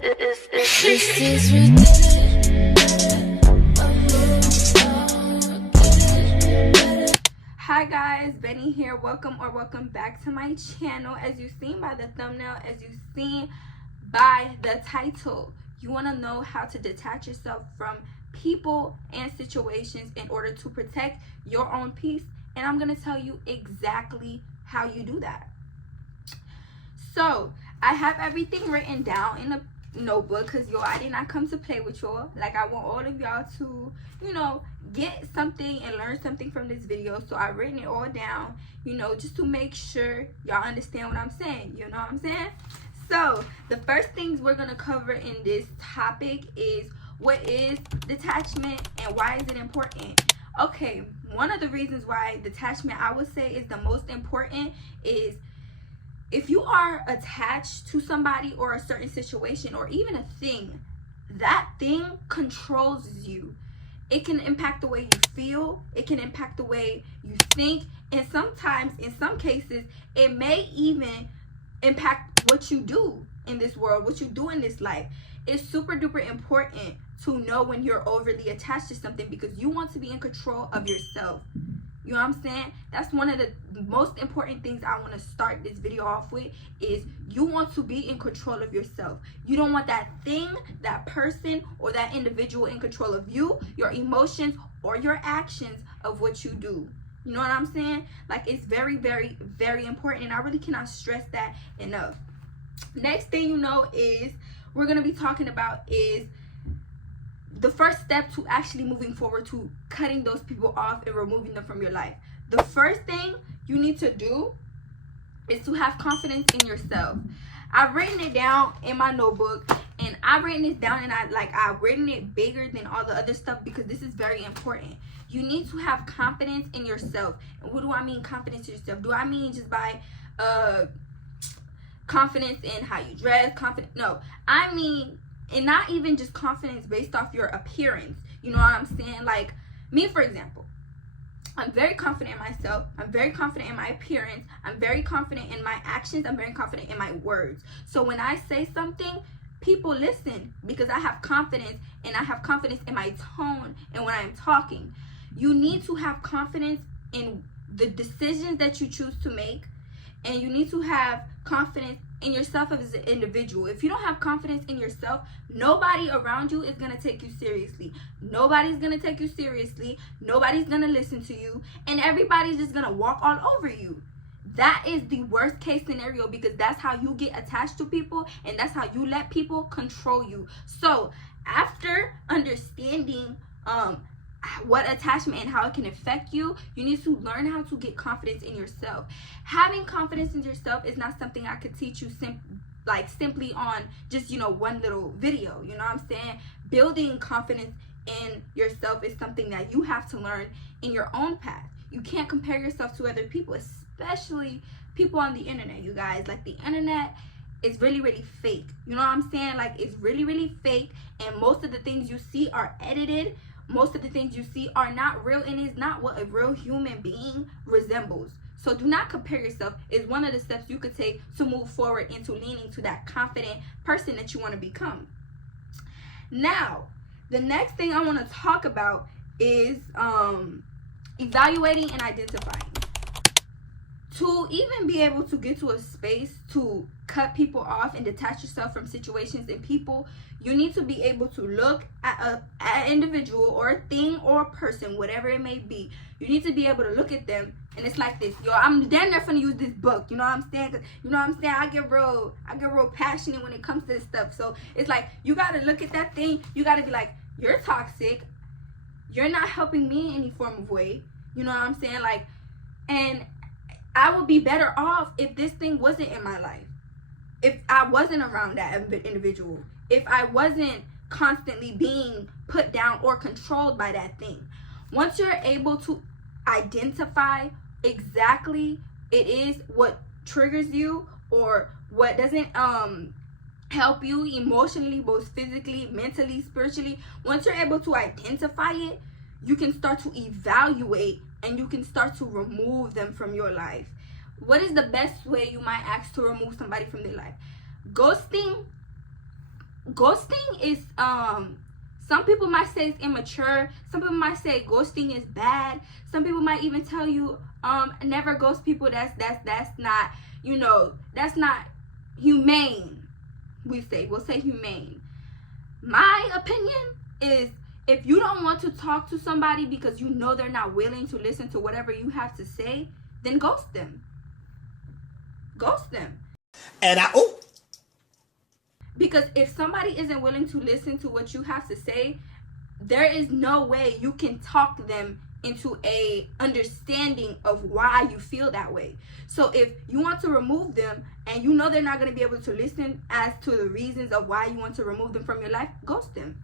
This is ridiculous. Hi guys, Benny here. Welcome back to my channel. As you've seen by the thumbnail, as you've seen by the title, you want to know how to detach yourself from people and situations in order to protect your own peace, and I'm going to tell you exactly how you do that. So I have everything written down in a notebook because I did not come to play with y'all. Like, I want all of y'all to get something and learn something from this video. So I've written it all down, just to make sure y'all understand what I'm saying. You know what I'm saying? So the first things we're gonna cover in this topic is what is detachment and why is it important. Okay, one of the reasons why detachment, I would say, is the most important is if you are attached to somebody or a certain situation or even a thing, that thing controls you. It can impact the way you feel, it can impact the way you think, and sometimes, in some cases, it may even impact what you do in this world, what you do in this life. It's super duper important to know when you're overly attached to something because you want to be in control of yourself. You know what I'm saying? That's one of the most important things I want to start this video off with, is you want to be in control of yourself. You don't want that thing, that person, or that individual in control of you, your emotions, or your actions of what you do. You know what I'm saying? Like, it's very, very, very important, and I really cannot stress that enough. Next thing is we're going to be talking about is the first step to actually moving forward to cutting those people off and removing them from your life. The first thing you need to do is to have confidence in yourself. I've written it down in my notebook, and I've written this down, and I've written it bigger than all the other stuff because this is very important. You need to have confidence in yourself. And what do I mean confidence in yourself? Do I mean just by confidence in how you dress? No, I mean, and not even just confidence based off your appearance. You know what I'm saying? Like, me, for example, I'm very confident in myself. I'm very confident in my appearance. I'm very confident in my actions. I'm very confident in my words. So when I say something, people listen because I have confidence, and I have confidence in my tone and when I'm talking. You need to have confidence in the decisions that you choose to make, and you need to have confidence in yourself as an individual. If you don't have confidence in yourself, nobody around you is going to take you seriously. Nobody's going to take you seriously. Nobody's going to listen to you, and everybody's just going to walk all over you. That is the worst case scenario because that's how you get attached to people, and that's how you let people control you. So after understanding what attachment and how it can affect you, you need to learn how to get confidence in yourself. Having confidence in yourself is not something I could teach you simply on just one little video. You know what I'm saying? Building confidence in yourself is something that you have to learn in your own path. You can't compare yourself to other people, especially people on the internet. You guys, like, the internet is really, really fake. You know what I'm saying? Like, it's really, really fake, and most of the things you see are edited. Most of the things you see are not real, and it's not what a real human being resembles. So do not compare yourself. It's one of the steps you could take to move forward into leaning to that confident person that you want to become. Now, the next thing I want to talk about is evaluating and identifying. To even be able to get to a space to cut people off and detach yourself from situations and people, you need to be able to look at an individual or a thing or a person, whatever it may be. You need to be able to look at them, and it's like this. I'm damn near finna use this book. You know what I'm saying? 'Cause you know what I'm saying? I get real passionate when it comes to this stuff. So it's like, you gotta look at that thing. You gotta be like, you're toxic. You're not helping me in any form of way. You know what I'm saying? Like, and I would be better off if this thing wasn't in my life. If I wasn't around that individual. If I wasn't constantly being put down or controlled by that thing. Once you're able to identify exactly it is what triggers you or what doesn't help you emotionally, both physically, mentally, spiritually, once you're able to identify it, you can start to evaluate and you can start to remove them from your life. What is the best way, you might ask, to remove somebody from their life? Ghosting ghosting is some people might say it's immature. Some people might say ghosting is bad. Some people might even tell you never ghost people. That's not, that's not humane. We'll say humane. My opinion is, if you don't want to talk to somebody because you know they're not willing to listen to whatever you have to say, then ghost them. Ghost them. And Because if somebody isn't willing to listen to what you have to say, there is no way you can talk them into a understanding of why you feel that way. So if you want to remove them and you know they're not going to be able to listen as to the reasons of why you want to remove them from your life, ghost them.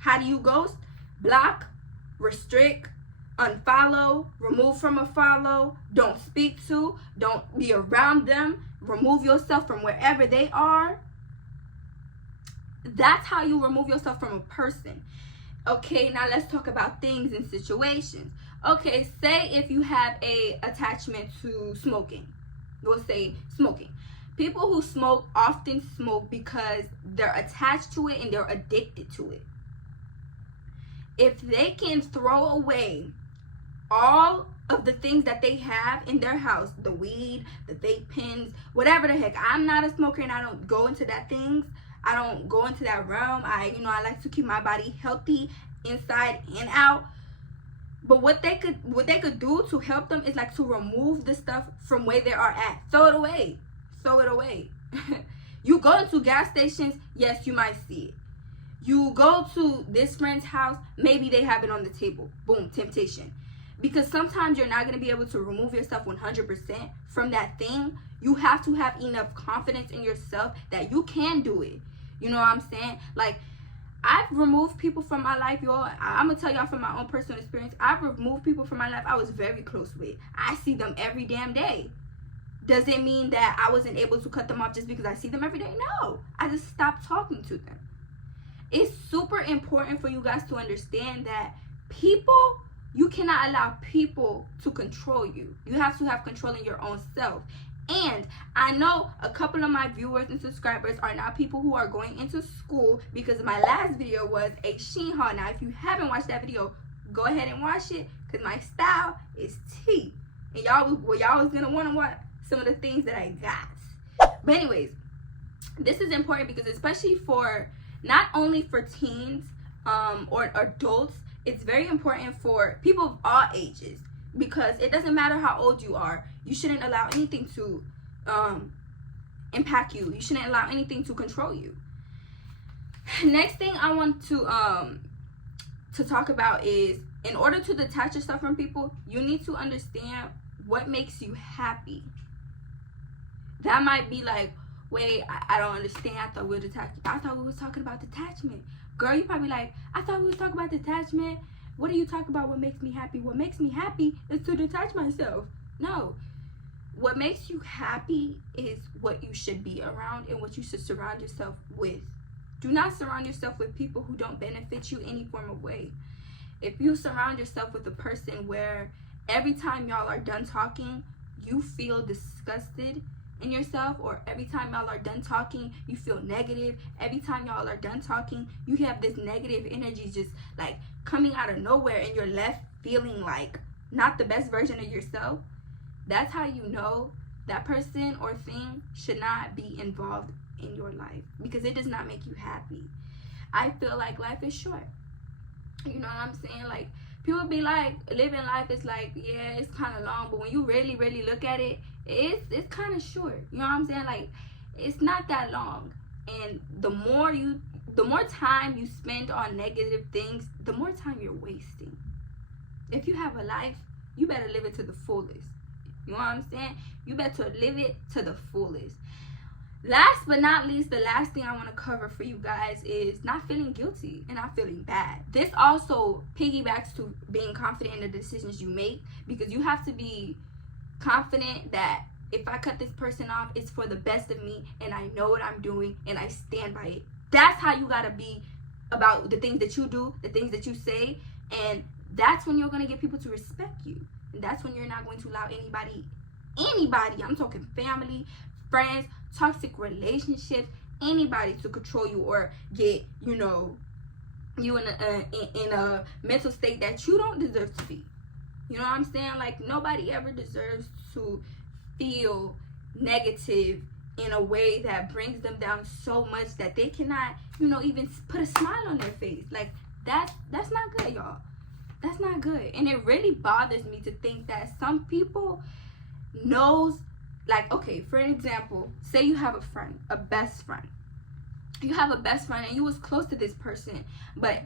How do you ghost? Block, restrict, unfollow, remove from a follow, don't speak to, don't be around them, remove yourself from wherever they are. That's how you remove yourself from a person. Okay, now let's talk about things and situations. Okay, say if you have a attachment to smoking. We'll say smoking. People who smoke often smoke because they're attached to it and they're addicted to it. If they can throw away all of the things that they have in their house, the weed, the vape pens, whatever the heck. I'm not a smoker and I don't go into that things. I don't go into that realm. I like to keep my body healthy inside and out. But what they could do to help them is like to remove the stuff from where they are at. Throw it away. Throw it away. You go into gas stations, yes, you might see it. You go to this friend's house, maybe they have it on the table. Boom, temptation. Because sometimes you're not going to be able to remove yourself 100% from that thing. You have to have enough confidence in yourself that you can do it. You know what I'm saying? Like, I've removed people from my life, y'all. I'm going to tell y'all from my own personal experience. I've removed people from my life I was very close with. I see them every damn day. Does it mean that I wasn't able to cut them off just because I see them every day? No. I just stopped talking to them. It's super important for you guys to understand that you cannot allow people to control you. You have to have control in your own self. And I know a couple of my viewers and subscribers are now people who are going into school, because my last video was a sheen haul. Now, if you haven't watched that video, go ahead and watch it, because my style is tea. And y'all was going to want to watch some of the things that I got. But anyways, this is important because especially for, not only for teens or adults, it's very important for people of all ages, because it doesn't matter how old you are. You shouldn't allow anything to impact you. You shouldn't allow anything to control you. Next thing I want to talk about is, in order to detach yourself from people, you need to understand what makes you happy. That might be like, wait, I don't understand. I thought we was talking about detachment. Girl, you probably like, I thought we was talking about detachment. What are you talking about? What makes me happy? What makes me happy is to detach myself. No. What makes you happy is what you should be around and what you should surround yourself with. Do not surround yourself with people who don't benefit you any form of way. If you surround yourself with a person where every time y'all are done talking, you feel disgusted in yourself, or every time y'all are done talking, you feel negative. Every time y'all are done talking, you have this negative energy just like coming out of nowhere, and you're left feeling like not the best version of yourself. That's how you know that person or thing should not be involved in your life, because it does not make you happy. I feel like life is short. You know what I'm saying? Like, people be like, living life is like, yeah, it's kind of long, but when you really, really look at it, it's kind of short. You know what I'm saying? Like, it's not that long. And the more time you spend on negative things, the more time you're wasting. If you have a life, you better live it to the fullest. You know what I'm saying? You better live it to the fullest. Last but not least, the last thing I want to cover for you guys is not feeling guilty and not feeling bad. This also piggybacks to being confident in the decisions you make, because you have to be confident that if I cut this person off, it's for the best of me, and I know what I'm doing, and I stand by it. That's how you gotta be about the things that you do, the things that you say, and that's when you're gonna get people to respect you. And that's when you're not going to allow anybody, I'm talking family, friends, toxic relationships, anybody to control you or get, you know, you in a mental state that you don't deserve to be. You know what I'm saying? Like, nobody ever deserves to feel negative in a way that brings them down so much that they cannot, you know, even put a smile on their face. Like, that's not good, y'all. That's not good. And it really bothers me to think that some people knows, like, okay, for an example, say you have a friend, a best friend. You have a best friend and you was close to this person, but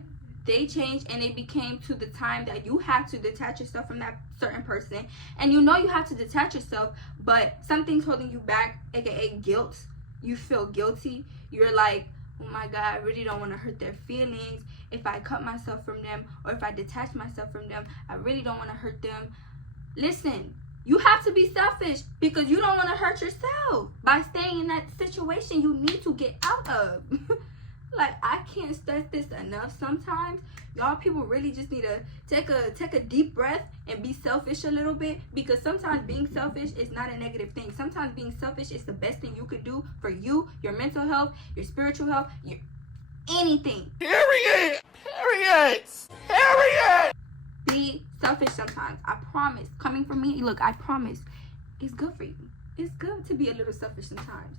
they changed and it became to the time that you have to detach yourself from that certain person, and you know you have to detach yourself, but something's holding you back, aka guilt. You feel guilty. You're like, oh my God, I really don't want to hurt their feelings. If I cut myself from them or if I detach myself from them, I really don't want to hurt them. Listen, you have to be selfish because you don't want to hurt yourself by staying in that situation you need to get out of. Like, I can't stress this enough. Sometimes y'all people really just need to take a deep breath and be selfish a little bit, because sometimes being selfish is not a negative thing. Sometimes being selfish is the best thing you could do for you, your mental health, your spiritual health, your anything. Period. Be selfish sometimes. I promise. Coming from me, look, I promise. It's good for you. It's good to be a little selfish sometimes.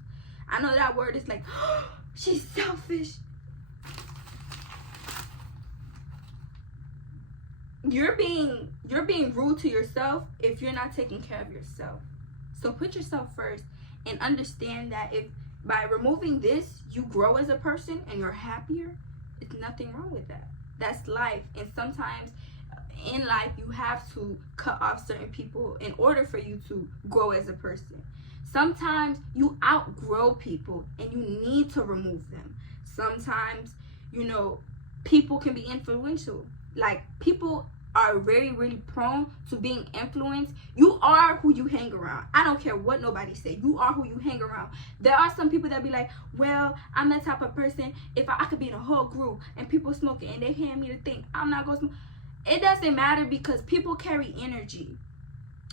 I know that word is like, oh, she's selfish. You're being rude to yourself if you're not taking care of yourself. So put yourself first and understand that if by removing this you grow as a person and you're happier, it's nothing wrong with that. That's life. And sometimes in life you have to cut off certain people in order for you to grow as a person. Sometimes you outgrow people and you need to remove them. Sometimes, you know, people can be influential. Like, people are really prone to being influenced. You are who you hang around. I don't care what nobody say. You are who you hang around. There are some people that be like, well, I'm that type of person. If I could be in a whole group and people smoking and they hand me the thing, I'm not going to smoke. It doesn't matter, because people carry energy.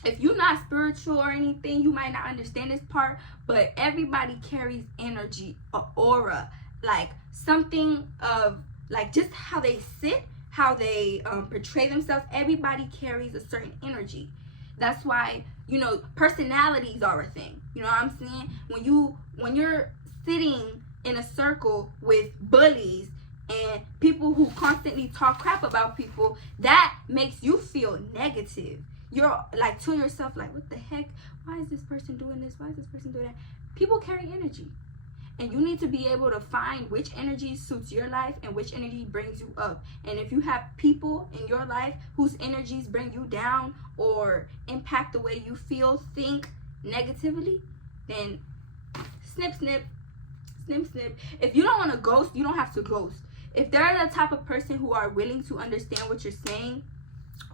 If you're not spiritual or anything, you might not understand this part, but everybody carries energy, an aura, like something of, like, just how they sit, how they portray themselves. Everybody carries a certain energy. That's why, you know, personalities are a thing. You know what I'm saying? When you're sitting in a circle with bullies and people who constantly talk crap about people, that makes you feel negative. You're like to yourself, like, what the heck? Why is this person doing this? Why is this person doing that? People carry energy. And you need to be able to find which energy suits your life and which energy brings you up. And if you have people in your life whose energies bring you down or impact the way you feel, think negatively, then snip. If you don't want to ghost, you don't have to ghost. If they're the type of person who are willing to understand what you're saying,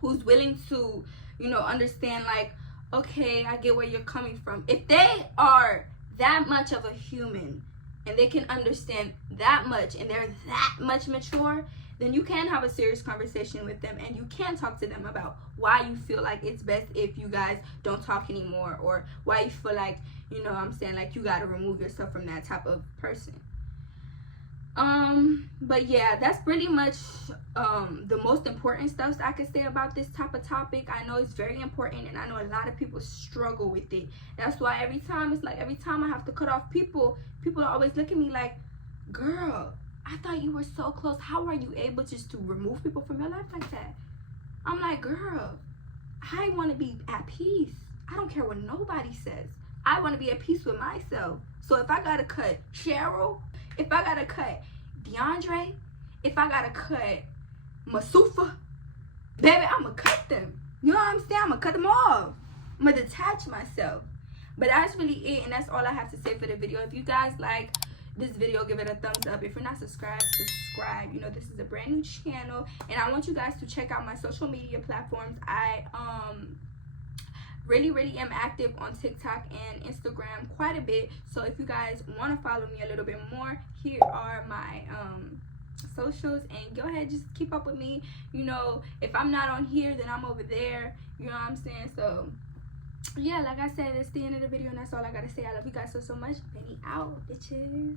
who's willing to, you know, understand, like, okay, I get where you're coming from. If they are that much of a human and they can understand that much and they're that much mature, then you can have a serious conversation with them and you can talk to them about why you feel like it's best if you guys don't talk anymore, or why you feel like, you know what I'm saying, like you got to remove yourself from that type of person. But yeah, that's pretty much the most important stuff I could say about this type of topic. I know it's very important and I know a lot of people struggle with it. That's why every time I have to cut off people always look at me like, girl, I thought you were so close. How are you able just to remove people from your life like that? I'm like, girl, I want to be at peace. I don't care what nobody says. I want to be at peace with myself. So if I gotta cut Cheryl, if I gotta cut DeAndre, if I gotta cut Masufa, baby, I'm gonna cut them. You know what I'm saying? I'm gonna cut them off. I'm gonna detach myself. But that's really it, and that's all I have to say for the video. If you guys like this video, give it a thumbs up. If you're not subscribed, subscribe. You know, this is a brand new channel, and I want you guys to check out my social media platforms. I really am active on TikTok and Instagram quite a bit. So if you guys want to follow me a little bit more, here are my socials, and go ahead, just keep up with me. You know, if I'm not on here, then I'm over there. You know what I'm saying? So yeah, like I said, that's the end of the video, and that's all I gotta say. I love you guys so much. Benny out, bitches.